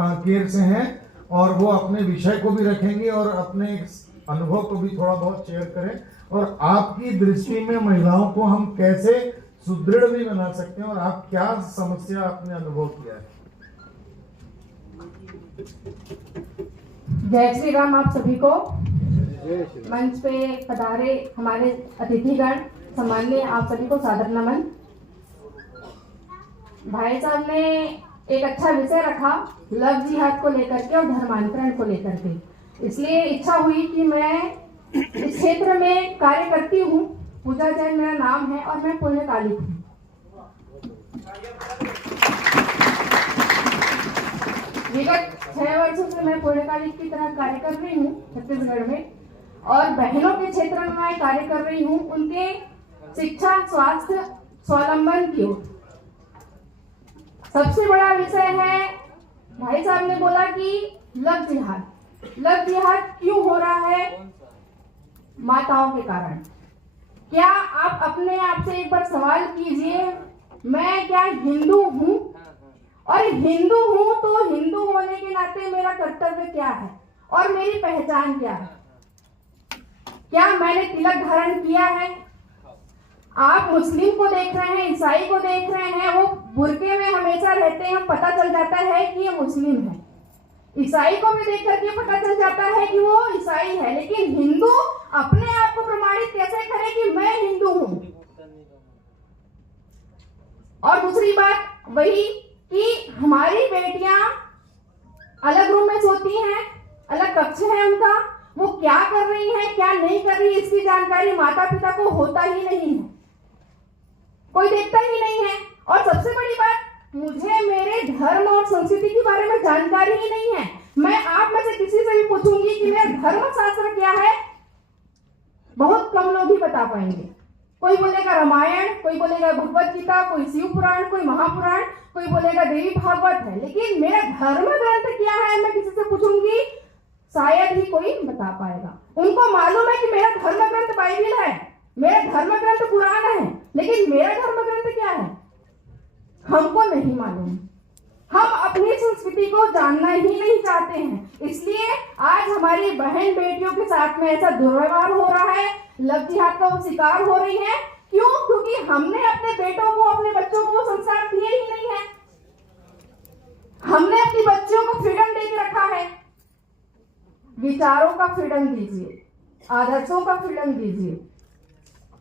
कांकेर से हैं और वो अपने विषय को भी रखेंगे और अपने अनुभव को भी थोड़ा बहुत शेयर करें और आपकी दृष्टि में महिलाओं को हम कैसे सुदृढ़ भी बना सकते हैं और आप क्या समस्या आपने अनुभव किया है। जय श्री राम आप सभी को। मंच पे पधारे हमारे अतिथिगण, सम्माननीय आप सभी को सादर नमन। भाई साहब ने एक अच्छा विषय रखा लव जिहाद को लेकर के और धर्मांतरण को लेकर के, इसलिए इच्छा हुई कि मैं इस क्षेत्र में कार्य करती हूँ। पूजा जैन मेरा नाम है और मैं पुण्यकालिक हूँ। विगत 6 वर्षों से मैं पुण्यकालिक की तरह कार्य कर रही हूँ छत्तीसगढ़ में, और बहनों के क्षेत्र में मैं कार्य कर रही हूँ उनके शिक्षा, स्वास्थ्य, स्वावलंबन की ओर। सबसे बड़ा विषय है, भाई साहब ने बोला कि लव जिहाद क्यों हो रहा है? माताओं के कारण। क्या आप अपने आप से एक बार सवाल कीजिए, मैं क्या हिंदू हूँ? और हिंदू हूँ तो हिंदू होने के नाते मेरा कर्तव्य क्या है और मेरी पहचान क्या है? क्या मैंने तिलक धारण किया है? आप मुस्लिम को देख रहे हैं, ईसाई को देख रहे हैं, वो बुर्के में हमेशा रहते हैं, पता चल जाता है कि ये मुस्लिम है। ईसाई को भी देख करके पता चल जाता है कि वो ईसाई है। लेकिन हिंदू अपने आप को प्रमाणित कैसे करे कि मैं हिंदू हूं? और दूसरी बात वही कि हमारी बेटियां अलग रूम में सोती हैं, अलग कक्ष है उनका, वो क्या कर रही हैं, क्या नहीं कर रही, इसकी जानकारी माता पिता को होता ही नहीं है, कोई देखता ही नहीं है। और सबसे बड़ी बात, मुझे मेरे धर्म और संस्कृति के बारे में जानकारी ही नहीं है। मैं आप में से किसी से भी पूछूंगी कि मेरा धर्म शास्त्र क्या है, बहुत कम लोग ही बता पाएंगे। कोई बोलेगा रामायण, कोई बोलेगा भगवत गीता, कोई शिव पुराण, कोई महापुराण, कोई बोलेगा देवी भागवत है। लेकिन मेरा धर्म ग्रंथ क्या है, मैं किसी से पूछूंगी, शायद ही कोई बता पाएगा। उनको मालूम है कि मेरा धर्म ग्रंथ बाइबिल है, मेरा धर्म ग्रंथ पुराण है, लेकिन मेरा धर्म ग्रंथ क्या है हमको नहीं मालूम। हम अपनी संस्कृति को जानना ही नहीं चाहते हैं। इसलिए आज हमारी बहन बेटियों के साथ में ऐसा दुर्व्यवहार हो रहा है, लव जिहाद का वो शिकार हो रही है। क्यों? क्योंकि हमने अपने बेटों को, अपने बच्चों को वो संस्कार दिए ही नहीं है। हमने अपनी बच्चियों को फ्रीडम दे के रखा है। विचारों का फ्रीडम दीजिए, आदर्शों का फ्रीडम दीजिए।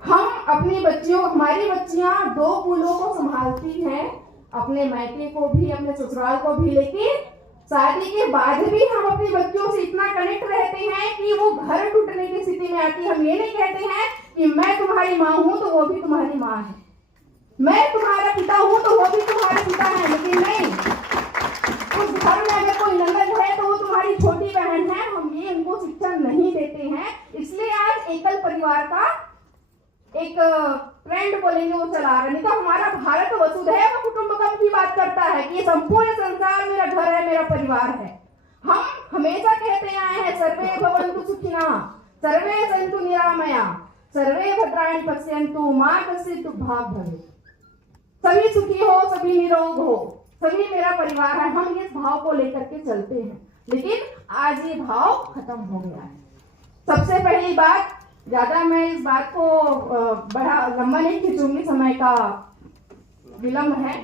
हम अपनी बच्चियों, हमारी बच्चियां 2 कुलों को संभालती हैं, अपने मायके को भी, अपने ससुराल को भी, लेकिन शादी के बाद भी हम अपनी बच्चियों से इतना कनेक्ट रहते हैं कि वो घर टूटने की स्थिति में आती है। हम ये नहीं कहते हैं कि मैं तुम्हारी माँ हूं तो वो भी तुम्हारी माँ है, मैं तुम्हारा पिता हूं तो वो भी तुम्हारा पिता है, लेकिन नहीं, उस घर में अगर कोई ननद है तो वो तुम्हारी छोटी बहन है। हम ये उनको शिक्षा नहीं देते हैं। इसलिए आज एकल परिवार का एक ट्रेंड बोलेंगे वो चला रहा है। नहीं तो हमारा भारत वसुधैव कुटुंबकम की बात करता है कि ये संपूर्ण संसार मेरा घर है, मेरा परिवार है। हम हमेशा कहते आए हैं, सर्वे भवन्तु सुखिनः, सर्वे सन्तु निरामया, सर्वे भद्राणि पश्यन्तु, मा कश्चित् दुर्भाग् भवेत्। सभी सुखी हो, सभी निरोग हो, सभी मेरा परिवार है। हम इस भाव को लेकर के चलते हैं, लेकिन आज ये भाव खत्म हो गया है। सबसे पहली बात, ज्यादा मैं इस बात को बड़ा लंबा नहीं खींचूंगी, समय का विलंब है।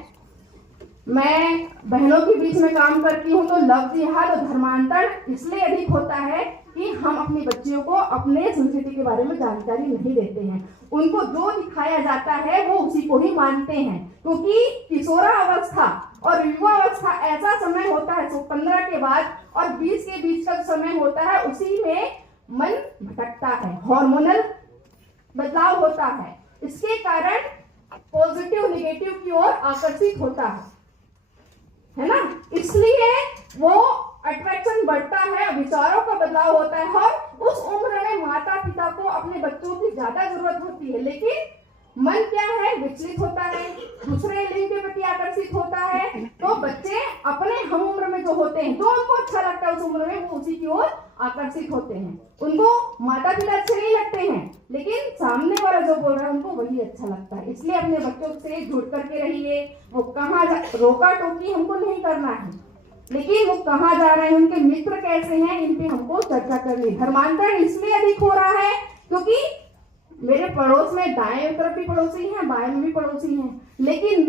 मैं बहनों के बीच में काम करती हूँ, तो लव जिहाद और धर्मांतरण इसलिए अधिक होता है कि हम अपनी बच्चियों को अपने संस्कृति के बारे में जानकारी नहीं देते हैं। उनको जो दिखाया जाता है वो उसी को ही मानते हैं, क्योंकि किशोरावस्था और युवावस्था ऐसा समय होता है, 15 के बाद और 20 के बीच का समय होता है, उसी में मन भटकता है, हार्मोनल बदलाव होता है। इसके कारण पॉजिटिव निगेटिव की ओर आकर्षित होता है ना, इसलिए वो अट्रैक्शन बढ़ता है, विचारों का बदलाव होता है। और उस उम्र में माता पिता को अपने बच्चों की ज्यादा जरूरत होती है, लेकिन मन क्या है, विचलित होता है, दूसरे लिंग के प्रति आकर्षित होता है। तो बच्चे अपने हम उम्र में जो होते हैं, जो उनको अच्छा लगता है उस उम्र में, वो उसी की ओर आकर्षित होते हैं। उनको माता पिता अच्छे नहीं लगते हैं, लेकिन सामने वाला जो बोल रहा है उनको वही अच्छा लगता है। इसलिए अपने बच्चों से जुड़ करके रहिए। वो कहाँ रोका टोकी हमको नहीं करना है, लेकिन वो कहाँ जा रहे हैं, उनके मित्र कैसे हैं, इन पे हमको चर्चा करनी। धर्मांतरण इसलिए अधिक हो रहा है क्योंकि मेरे पड़ोस में दाएं तरफ भी पड़ोसी हैं, बाएं में भी पड़ोसी हैं, लेकिन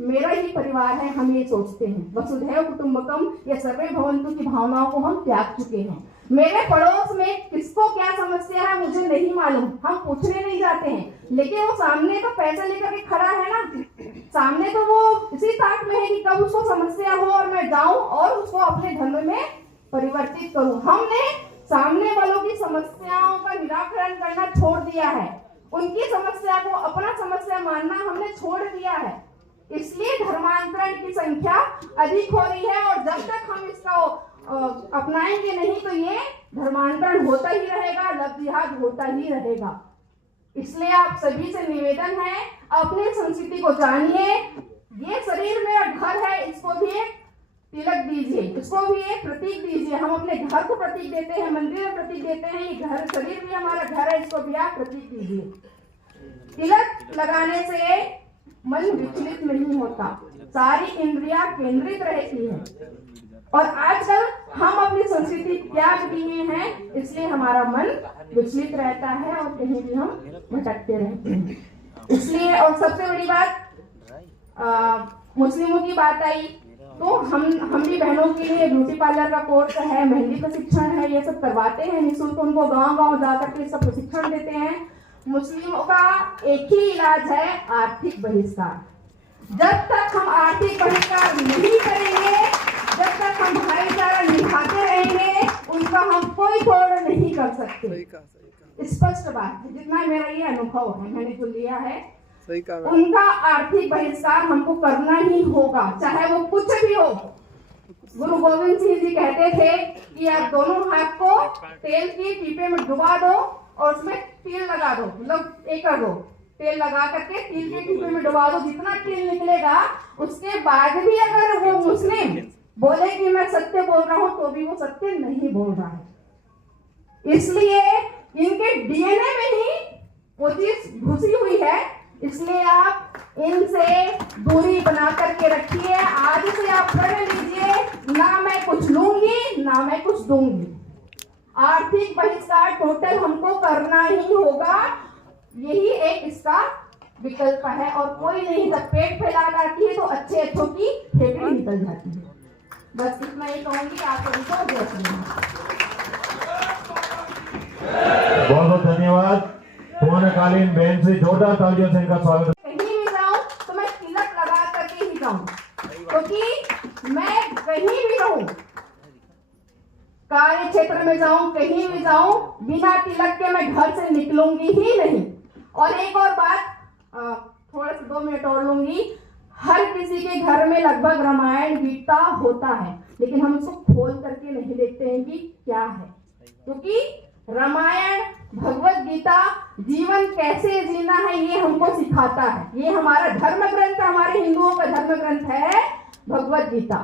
मेरा ही परिवार है, हम ये सोचते हैं। वसुधैव कुटुंबकम या सर्वे भवन्तु की भावनाओं को हम त्याग चुके हैं। मेरे पड़ोस में किसको क्या समस्या है मुझे नहीं मालूम, हम पूछने नहीं जाते हैं, लेकिन वो सामने तो पैसे लेकर के खड़ा है ना, सामने तो वो इसी ताक में है कि कब उसको समस्या हो और मैं जाऊं और उसको अपने धर्म में परिवर्तित करूं। हमने सामने वालों की समस्याओं का निराकरण करना छोड़ दिया है, उनकी समस्या को अपना समस्या मानना हमने छोड़ दिया है। इसलिए धर्मांतरण की संख्या अधिक हो रही है और जब तक हम इसको अपनाएंगे नहीं तो ये धर्मांतरण होता ही रहेगा, लव जिहाद होता ही रहेगा। इसलिए आप सभी से निवेदन है, अपने संस्कृति को जानिए। ये शरीर मेरा घर है, इसको भी एक तिलक दीजिए, इसको भी एक प्रतीक दीजिए। हम अपने घर को प्रतीक देते हैं, मंदिर में प्रतीक देते हैं, ये घर शरीर भी हमारा घर है, इसको भी आप प्रतीक दीजिए। तिलक लगाने से मन विचलित नहीं होता, सारी इंद्रियां केंद्रित रहती हैं। और आजकल हम अपनी संस्कृति त्याग दिए हैं, इसलिए हमारा मन विचलित रहता है और कहीं भी हम भटकते रहते हैं। इसलिए और सबसे बड़ी बात मुस्लिमों की बात आई तो हम भी बहनों के लिए ब्यूटी पार्लर का कोर्स है, मेहंदी प्रशिक्षण है, ये सब करवाते हैं निःशुल्क, उनको गांव-गांव जाकर के सब प्रशिक्षण देते हैं। मुस्लिमों का एक ही इलाज है, आर्थिक बहिष्कार। जब तक हम आर्थिक बहिष्कार नहीं करेंगे, जब तक हम भाईचारा निभाते रहेंगे, उनका हम कोई तोड़ नहीं कर सकते। स्पष्ट बात है, जितना मेरा ये अनुभव है, मैंने जो लिया है, उनका आर्थिक बहिष्कार हमको करना ही होगा, चाहे वो कुछ भी हो। गुरु गोविंद सिंह जी कहते थे कि आप दोनों हाथ को तेल की पीपे में डुबा दो और उसमें तिल लगा दो, मतलब एक कर दो, तेल लगा करके तिल के पीपे में डुबा दो, जितना तिल निकलेगा उसके बाद भी अगर वो मुस्लिम बोले कि मैं सत्य बोल रहा हूं तो भी वो सत्य नहीं बोल रहा है। इसलिए इनके डीएनए में ही वो चीज घुसी हुई है, इसलिए आप इनसे दूरी बना करके रखिए। आज से आप प्रण लीजिए, ना मैं कुछ लूंगी ना मैं कुछ दूंगी। आर्थिक बहिष्कार टोटल हमको करना ही होगा, यही एक इसका विकल्प है और कोई नहीं। जब पेट फैला जाती है तो अच्छे अच्छों की फेफड़े निकल जाती है। बस इतना ही कहूंगी, आप सभी को जय श्री राम। बहुत बहुत धन्यवाद। पूर्णकालीन बहन से जोरदार तालियों से इनका स्वागत। कहीं भी जाऊं तो मैं तिलक लगा करके ही जाऊं, क्योंकि मैं कहीं भी रहूं, कार्य क्षेत्र में जाऊं, कहीं भी जाऊं, बिना तिलक के मैं घर से निकलूंगी ही नहीं। और एक और बात, थोड़ा सा 2 मिनट और लूंगी। हर किसी के घर में लगभग रामायण गीता होता है, लेकिन हम उसको खोल करके नहीं देखते हैं कि क्या है, क्योंकि रामायण भगवत गीता जीवन कैसे जीना है ये हमको सिखाता है। ये हमारा धर्म ग्रंथ, हमारे हिंदुओं का धर्म ग्रंथ है भगवत गीता,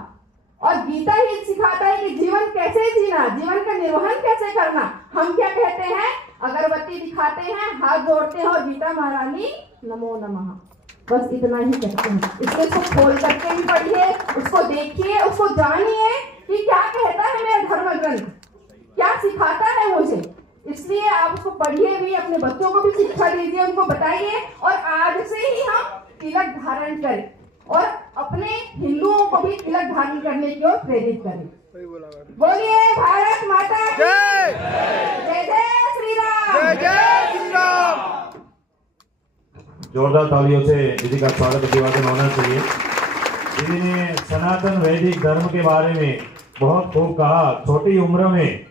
और गीता ही सिखाता है कि जीवन कैसे जीना, जीवन का निर्वहन कैसे करना। हम क्या कहते हैं, अगरबत्ती दिखाते हैं, हाथ जोड़ते हैं और गीता महारानी नमो नमः, बस इतना ही कहते हैं। इसको खोल करके भी पढ़िए, उसको देखिए, उसको जानिए कि क्या कहता है मेरा धर्म ग्रंथ, क्या सिखाता है मुझे। इसलिए आप उसको पढ़िए भी, अपने बच्चों को भी शिक्षा दीजिए, उनको बताइए और आज से ही हम तिलक धारण करें और अपने हिंदुओं को भी तिलक धारण करने की ओर प्रेरित करें। बोलिए भारत माता की जय, जय जय श्री राम, जय जय श्री राम। जोरदार तालियों से दीदी का स्वागत अभिवादन होना चाहिए। दीदी ने सनातन वैदिक धर्म के बारे में बहुत खूब कहा, छोटी उम्र में,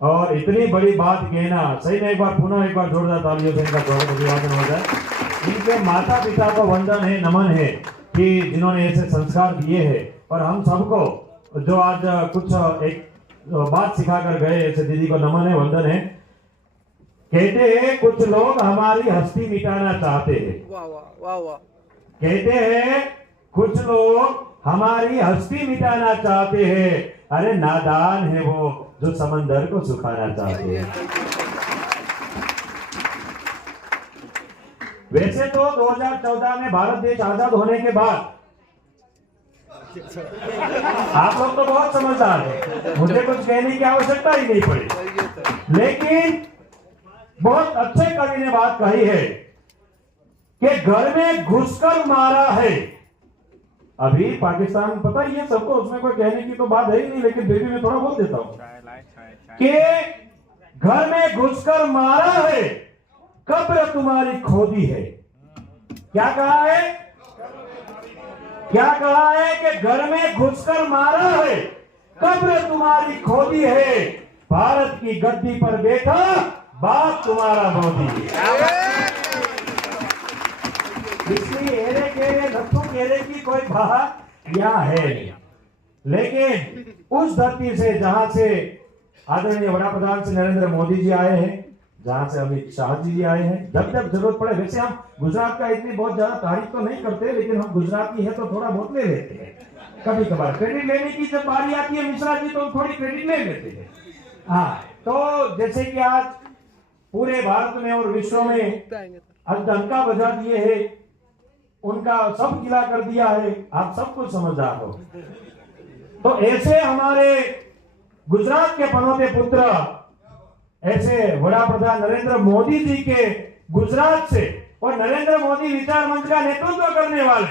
और इतनी बड़ी बात कहना सही में। एक बार जोरदार तालियों से इनका स्वागत अभिवादन हो जाए। इनके माता पिता को वंदन है, नमन है कि जिन्होंने ऐसे संस्कार दिए हैं, और हम सबको जो आज कुछ एक बात सिखा कर गए, ऐसे दीदी को नमन है, वंदन है। कहते हैं कुछ लोग हमारी हस्ती मिटाना चाहते हैं, वाह वाह वाह। कहते हैं कुछ लोग हमारी हस्ती मिटाना चाहते हैं, अरे नादान है वो जो समंदर को सुखाना चाहते हैं। वैसे तो 2014 में भारत देश आजाद होने के बाद आप लोग तो बहुत समझदार हैं, मुझे कुछ कहने की आवश्यकता ही नहीं पड़ी। लेकिन बहुत अच्छे कवि ने बात कही है कि घर में घुसकर मारा है। अभी पाकिस्तान पता ही है सबको, उसमें कोई कहने की तो बात है ही नहीं, लेकिन फिर भी मैं थोड़ा बोल देता हूं कि घर में घुसकर मारा है, कब्र तुम्हारी खोदी है। क्या कहा है? क्या कहा है कि घर में घुसकर मारा है, कब्र तुम्हारी खोदी है, भारत की गद्दी पर बैठा बाप तुम्हारा मोदी है। इसलिए एरे केरे लट्टू केरे की कोई बात यहाँ है नहीं। लेकिन उस धरती से जहां से आदरणीय वड़ा प्रधान श्री नरेंद्र मोदी जी आए हैं, जहां से अमित शाह जी आए हैं, जब जब जरूरत पड़े, वैसे हम गुजरात का इतनी बहुत ज्यादा तारीफ तो नहीं करते, लेकिन हम गुजराती है तो थोड़ा बहुत ले लेते हैं। कभी कभार क्रेडिट लेने की जब बारी आती है मिश्रा जी, तो थोड़ी क्रेडिट ले लेते हैं। हाँ, तो जैसे कि आज पूरे भारत में और विश्व में आज डंका बजा दिए है, उनका सब गिला कर दिया है, आप सब कुछ समझदार हो। तो ऐसे हमारे गुजरात के पनौते पुत्र, ऐसे वड़ा प्रधान नरेंद्र मोदी जी के गुजरात से और नरेंद्र मोदी विचार मंच का नेतृत्व करने वाले